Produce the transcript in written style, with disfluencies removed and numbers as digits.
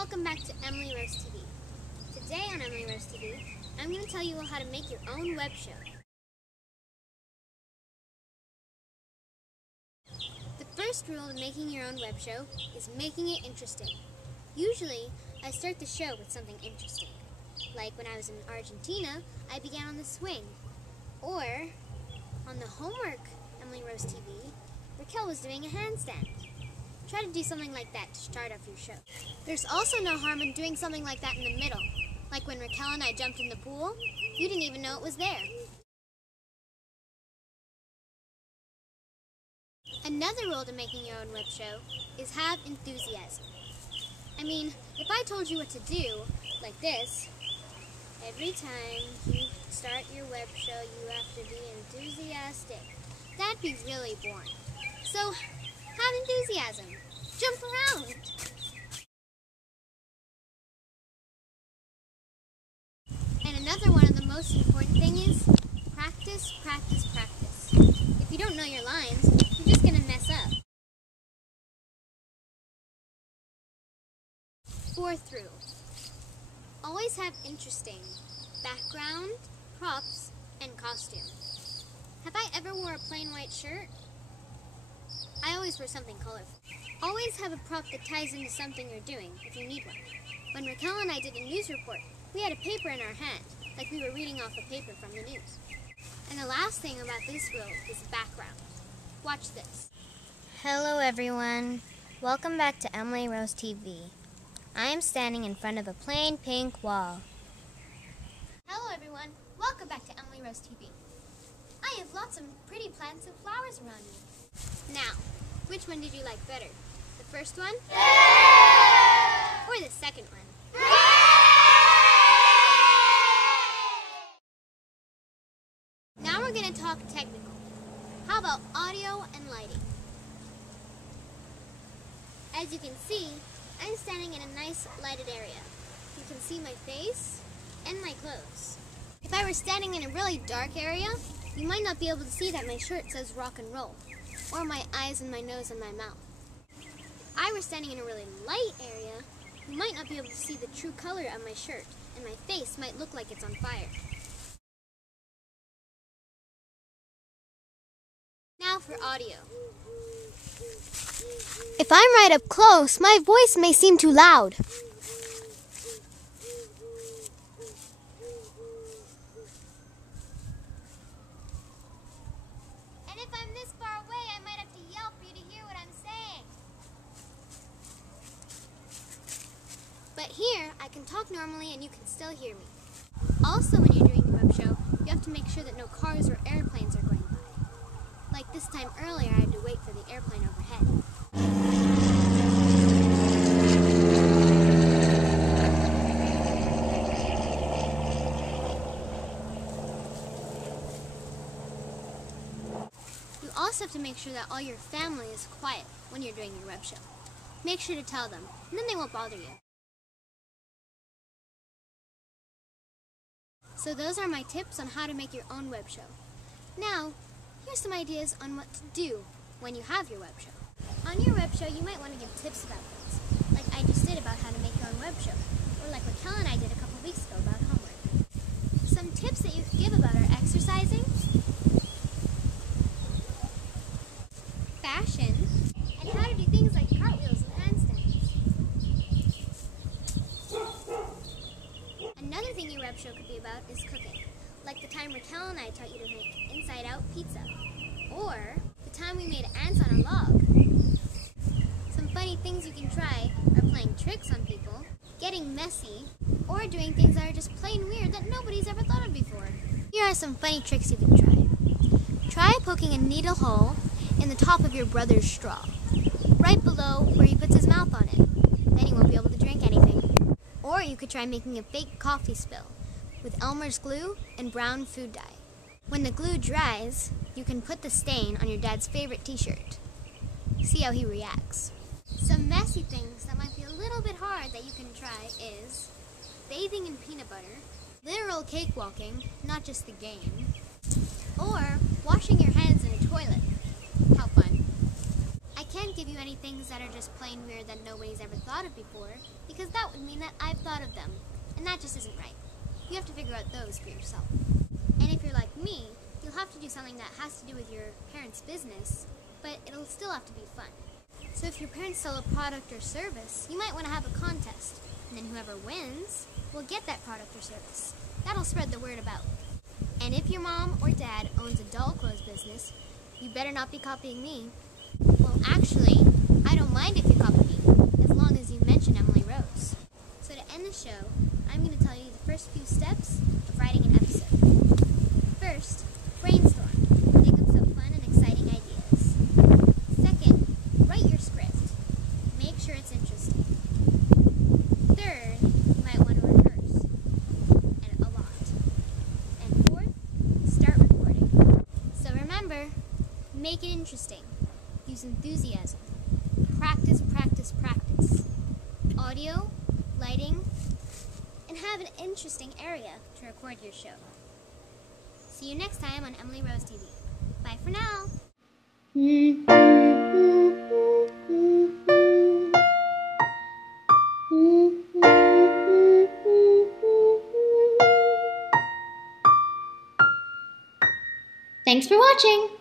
Welcome back to Emily Rose TV. Today on Emily Rose TV, I'm going to tell you how to make your own web show. The first rule of making your own web show is making it interesting. Usually, I start the show with something interesting. Like when I was in Argentina, I began on the swing. Or, on the homework Emily Rose TV, Raquel was doing a handstand. Try to do something like that to start off your show. There's also no harm in doing something like that in the middle. Like when Raquel and I jumped in the pool, you didn't even know it was there. Another rule to making your own web show is have enthusiasm. I mean, if I told you what to do, like this, every time you start your web show you have to be enthusiastic, that'd be really boring. So, have enthusiasm. Jump around. And another one of the most important things is practice, practice, practice. If you don't know your lines, you're just going to mess up. Fourth rule. Always have interesting background, props, and costume. Have I ever wore a plain white shirt? I always wear something colorful. Always have a prop that ties into something you're doing, if you need one. When Raquel and I did a news report, we had a paper in our hand, like we were reading off a paper from the news. And the last thing about this rule is background. Watch this. Hello everyone. Welcome back to Emily Rose TV. I am standing in front of a plain pink wall. Hello everyone. Welcome back to Emily Rose TV. I have lots of pretty plants and flowers around me. Now, which one did you like better? The first one? Or the second one? Now we're going to talk technical. How about audio and lighting? As you can see, I'm standing in a nice lighted area. You can see my face and my clothes. If I were standing in a really dark area, you might not be able to see that my shirt says rock and roll, or my eyes and my nose and my mouth. If I were standing in a really light area, you might not be able to see the true color of my shirt, and my face might look like it's on fire. Now for audio. If I'm right up close, my voice may seem too loud. And if I'm this far away, I might have to yell for you to hear what I'm saying. But here, I can talk normally and you can still hear me. Also, when you're doing a web show, you have to make sure that no cars or airplanes are going by. Like this time earlier, I had to wait for the airplane overhead. You also have to make sure that all your family is quiet when you're doing your web show. Make sure to tell them, and then they won't bother you. So those are my tips on how to make your own web show. Now, here's some ideas on what to do when you have your web show. On your web show, you might want to give tips about things, like I just did about how to make your own web show, or like Raquel and I did a couple weeks ago about homework. Some tips that you could give about are exercising, fashion, and how to do things like cartwheels and handstands. Another thing your web show could be about is cooking, like the time Raquel and I taught you to make inside-out pizza, or the time we made ants on a log. Some funny things you can try are playing tricks on people, getting messy, or doing things that are just plain weird that nobody's ever thought of before. Here are some funny tricks you can try. Try poking a needle hole in the top of your brother's straw, right below where he puts his mouth on it. Then he won't be able to drink anything. Or you could try making a fake coffee spill with Elmer's glue and brown food dye. When the glue dries, you can put the stain on your dad's favorite t-shirt. See how he reacts. Some messy things that might be a little bit hard that you can try is bathing in peanut butter, literal cakewalking, not just the game, or washing your hands in a toilet. How fun. I can't give you any things that are just plain weird that nobody's ever thought of before, because that would mean that I've thought of them, and that just isn't right. You have to figure out those for yourself. And if you're like me, you'll have to do something that has to do with your parents' business, but it'll still have to be fun. So if your parents sell a product or service, you might want to have a contest, and then whoever wins will get that product or service. That'll spread the word about. And if your mom or dad owns a doll clothes business, you better not be copying me. Well, actually, I don't mind if you copy me, as long as you mention Emily Rose. So to end the show, I'm going to tell you the first few steps of writing an episode. First, brainstorm. Think of some fun and exciting ideas. Second, write your script. Make sure it's interesting. Third, you might want to rehearse, and a lot. And fourth, start recording. So remember, make it interesting. Use enthusiasm. Practice, practice, practice. Audio, lighting, and have an interesting area to record your show. See you next time on Emily Rose TV. Bye for now. Thanks for watching.